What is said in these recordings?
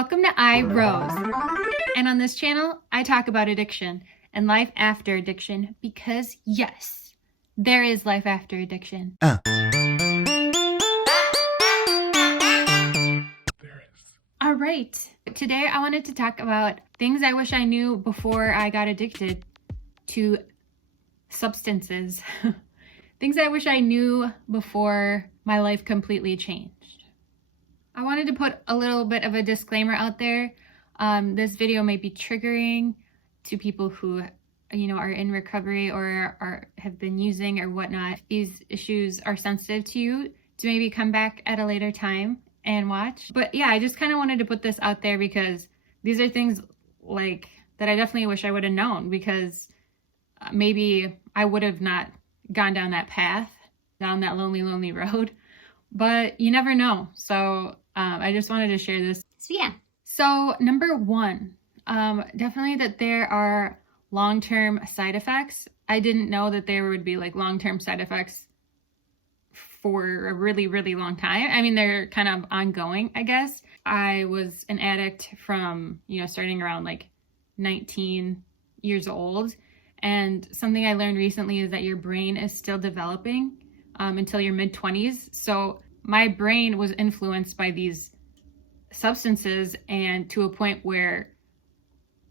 Welcome to I, Rose, and on this channel, I talk about addiction and life after addiction because yes, there is life after addiction. There is. All right, today I wanted to talk about things I wish I knew before I got addicted to substances. Things I wish I knew before my life completely changed. I wanted to put a little bit of a disclaimer out there. This video may be triggering to people who, are in recovery or have been using or whatnot. If these issues are sensitive to you, to maybe come back at a later time and watch. But yeah, I just kind of wanted to put this out there because these are things like that I definitely wish I would have known, because maybe I would have not gone down that path, down that lonely road. But you never know. So I just wanted to share this. So yeah. So number one, definitely that there are long-term side effects. I didn't know that there would be like long-term side effects for a really, really long time. I mean, they're kind of ongoing, I guess. I was an addict from, starting around like 19 years old. And something I learned recently is that your brain is still developing until your mid-20s. So my brain was influenced by these substances, and to a point where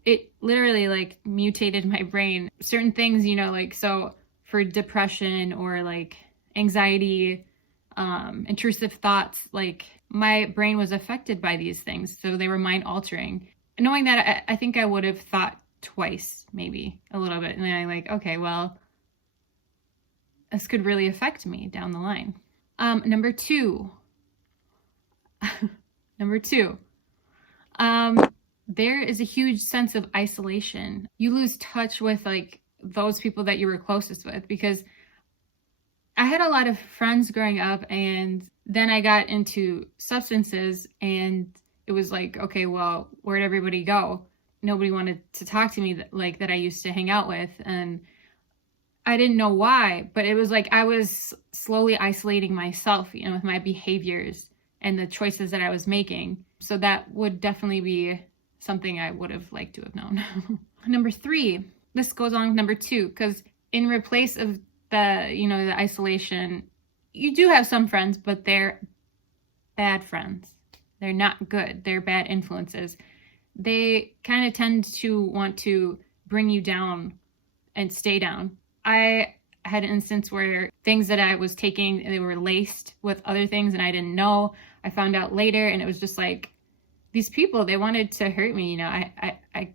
it literally like mutated my brain. Certain things, so for depression or like anxiety, intrusive thoughts, like my brain was affected by these things. So they were mind altering. Knowing that, I think I would have thought twice, maybe a little bit. And then I'm like, okay, well, this could really affect me down the line. Number two, there is a huge sense of isolation. You lose touch with like those people that you were closest with, because I had a lot of friends growing up, and then I got into substances, and it was like, okay, well, where'd everybody go? Nobody wanted to talk to me that I used to hang out with, and I didn't know why, but it was like I was slowly isolating myself, with my behaviors and the choices that I was making. So that would definitely be something I would have liked to have known. Number three, this goes on with number two, because in replace of the isolation, you do have some friends, but they're bad friends. They're not good. They're bad influences. They kind of tend to want to bring you down and stay down. I had an instance where things that I was taking, they were laced with other things and I didn't know. I found out later, and it was just like, these people, they wanted to hurt me. I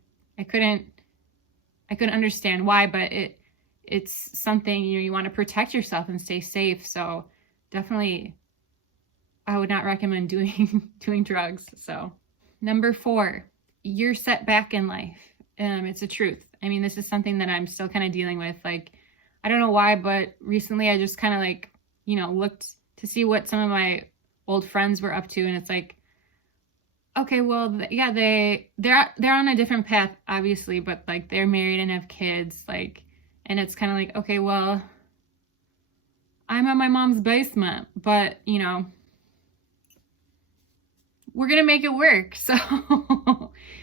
couldn't understand why, but it's something, you want to protect yourself and stay safe. So definitely I would not recommend doing drugs. So number four, you're set back in life. It's a truth. I mean, this is something that I'm still kind of dealing with. Like, I don't know why, but recently I just kind of like, looked to see what some of my old friends were up to. And it's like, okay, well, yeah, they're on a different path, obviously, but like they're married and have kids, like, and it's kind of like, okay, well, I'm at my mom's basement, but we're going to make it work. So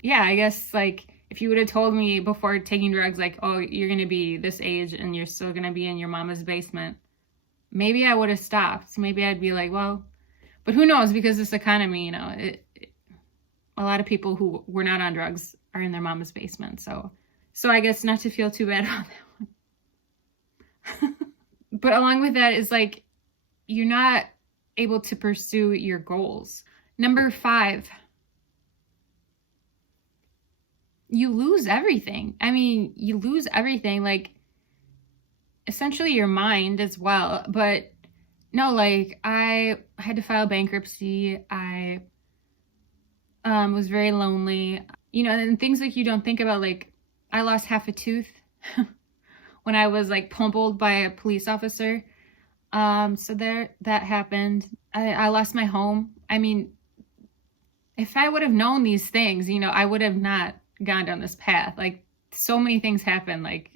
yeah, I guess like if you would have told me before taking drugs, like, oh, you're going to be this age and you're still going to be in your mama's basement, maybe I would have stopped. Maybe I'd be like, well, but who knows? Because this economy, a lot of people who were not on drugs are in their mama's basement. So I guess not to feel too bad about that one. But along with that is like, you're not able to pursue your goals. Number five, you lose everything. I mean, you lose everything, like essentially your mind as well. But no, like I had to file bankruptcy. I was very lonely, and things like you don't think about, like I lost half a tooth when I was like pummeled by a police officer. So that happened. I lost my home. I mean, if I would have known these things, I would have not gone down this path. Like so many things happen. Like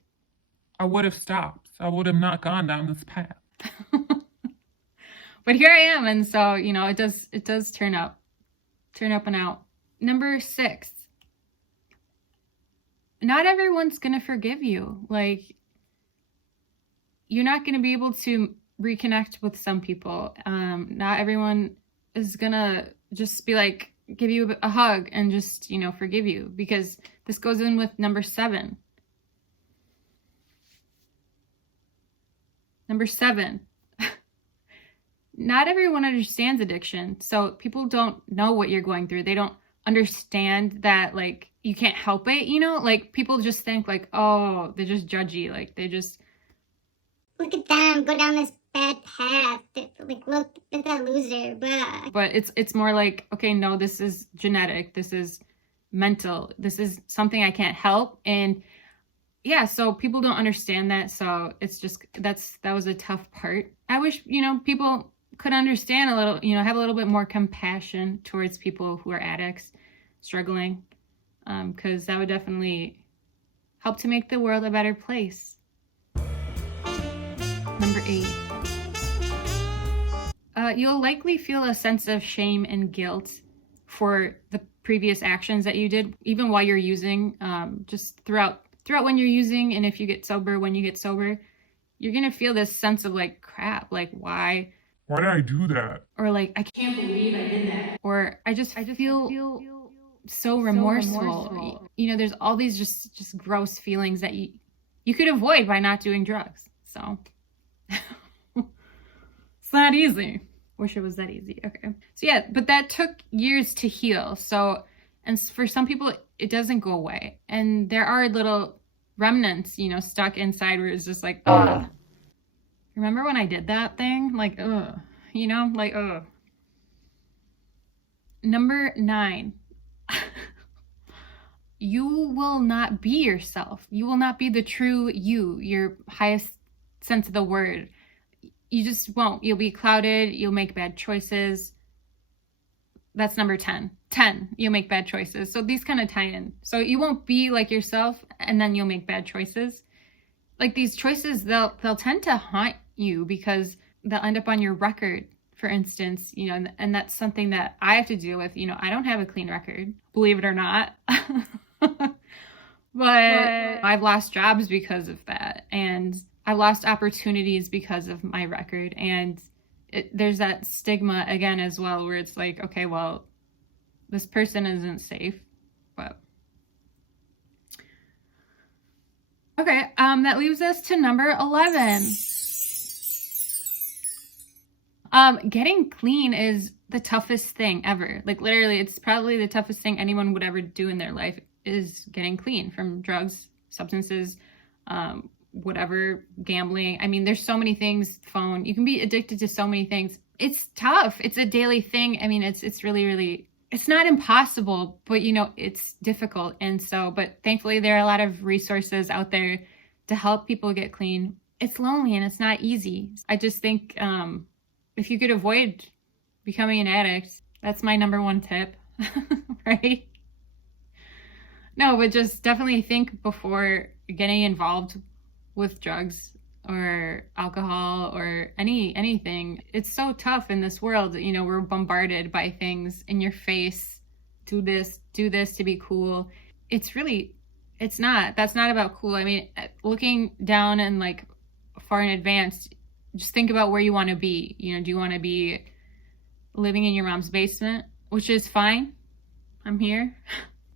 I would have stopped. I would have not gone down this path. But here I am, and so it does turn up and out. Number 6, not everyone's gonna forgive you. Like, you're not gonna be able to reconnect with some people. Not everyone is gonna just be like, give you a hug and just, forgive you, because this goes in with number 7. Number 7, not everyone understands addiction. So people don't know what you're going through. They don't understand that, like, you can't help it, like, people just think like, oh, they're just judgy. Like, they just look at them go down this bad path. Like, look at that loser. But it's more like, okay, no, this is genetic. This is mental. This is something I can't help. And yeah, so people don't understand that. So it's just, that was a tough part. I wish, people could understand a little, have a little bit more compassion towards people who are addicts, struggling, because that would definitely help to make the world a better place. Number 8. You'll likely feel a sense of shame and guilt for the previous actions that you did, even while you're using, just throughout when you're using, and if you get sober, when you get sober, you're gonna feel this sense of like, crap, like, why Why did I do that? or like, I can't believe I did that, or I just feel so remorseful. There's all these just gross feelings that you could avoid by not doing drugs. So it's not easy. Wish it was that easy. Okay. So yeah, but that took years to heal. So, and for some people, it doesn't go away. And there are little remnants, stuck inside where it's just like, ugh. Remember when I did that thing? Like, ugh. Like, ugh. Number 9. You will not be yourself. You will not be the true you, your highest sense of the word. You just won't. You'll be clouded. You'll make bad choices. That's number 10. 10, you'll make bad choices. So these kind of tie in. So you won't be like yourself, and then you'll make bad choices. Like, these choices, they'll tend to haunt you because they'll end up on your record, for instance, and that's something that I have to deal with. I don't have a clean record, believe it or not. But I've lost jobs because of that, and I lost opportunities because of my record. And there's that stigma again as well, where it's like, okay, well, this person isn't safe. But okay, that leaves us to number 11. Getting clean is the toughest thing ever. Like, literally, it's probably the toughest thing anyone would ever do in their life, is getting clean from drugs, substances, whatever, gambling. I mean, there's so many things, phone. You can be addicted to so many things. It's tough. It's a daily thing. I mean, it's really, really, it's not impossible, but it's difficult. And so, but thankfully there are a lot of resources out there to help people get clean. It's lonely and it's not easy. I just think, if you could avoid becoming an addict, that's my number 1 tip, right? No, but just definitely think before getting involved with drugs or alcohol or anything. It's so tough in this world. We're bombarded by things in your face. Do this to be cool. That's not about cool. I mean, looking down and like far in advance, just think about where you want to be. Do you want to be living in your mom's basement, which is fine? I'm here.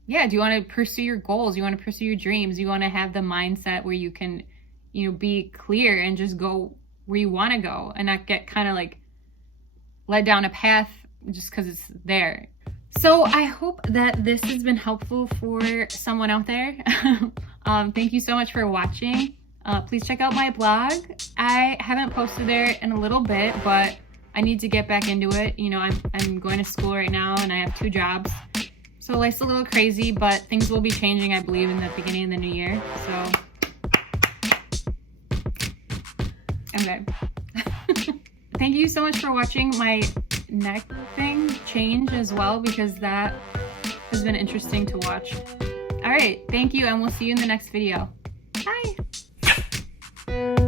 Yeah, do you want to pursue your goals? You want to pursue your dreams? You want to have the mindset where you can, be clear and just go where you want to go and not get kind of like led down a path just because it's there. So I hope that this has been helpful for someone out there. Thank you so much for watching. Please check out my blog. I haven't posted there in a little bit, but I need to get back into it. I'm going to school right now and I have 2 jobs. So life's a little crazy, but things will be changing, I believe, in the beginning of the new year. So, okay. Thank you so much for watching my neck thing change as well, because that has been interesting to watch. All right, thank you, and we'll see you in the next video. Bye.